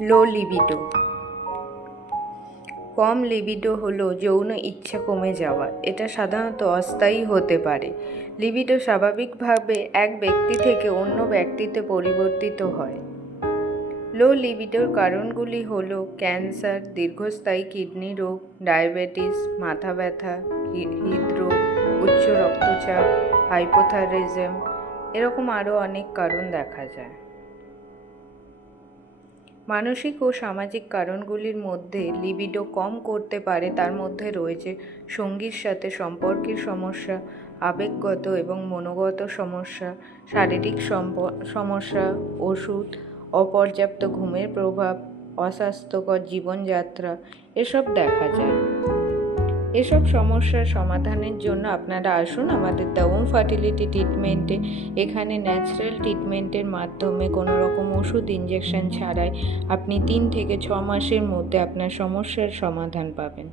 লো libido. কম libido হলো যৌন ইচ্ছা কমে যাওয়া। এটা সাধারণত অস্থায়ী হতে পারে। লিবিডো স্বাভাবিকভাবে এক ব্যক্তি থেকে অন্য ব্যক্তিতে পরিবর্তিত হয়। লো লিবিডোর কারণগুলি হলো ক্যান্সার, দীর্ঘস্থায়ী কিডনি রোগ, ডায়াবেটিস, মাথা ব্যথা, হৃদরোগ, উচ্চ রক্তচাপ, হাইপোথাইরয়েডিজম, এরকম আরও অনেক কারণ দেখা যায়। মানসিক ও সামাজিক কারণগুলির মধ্যে লিবিডো কম করতে পারে তার মধ্যে রয়েছে সঙ্গীর সাথে সম্পর্কের সমস্যা, আবেগগত এবং মনোগত সমস্যা, শারীরিক সমস্যা, ওষুধ, অপর্যাপ্ত ঘুমের প্রভাব, অস্বাস্থ্যকর জীবনযাত্রা, এসব দেখা যায়। এসব সমস্যার সমাধানের জন্য আপনারা আসুন আমাদের দ্য ওম ফার্টিলিটি ট্রিটমেন্টে। এখানে ন্যাচারাল ট্রিটমেন্টের মাধ্যমে কোনো রকম ওষুধ ইঞ্জেকশন ছাড়াই আপনি 3 থেকে 6 মাসের মধ্যে আপনার সমস্যার সমাধান পাবেন।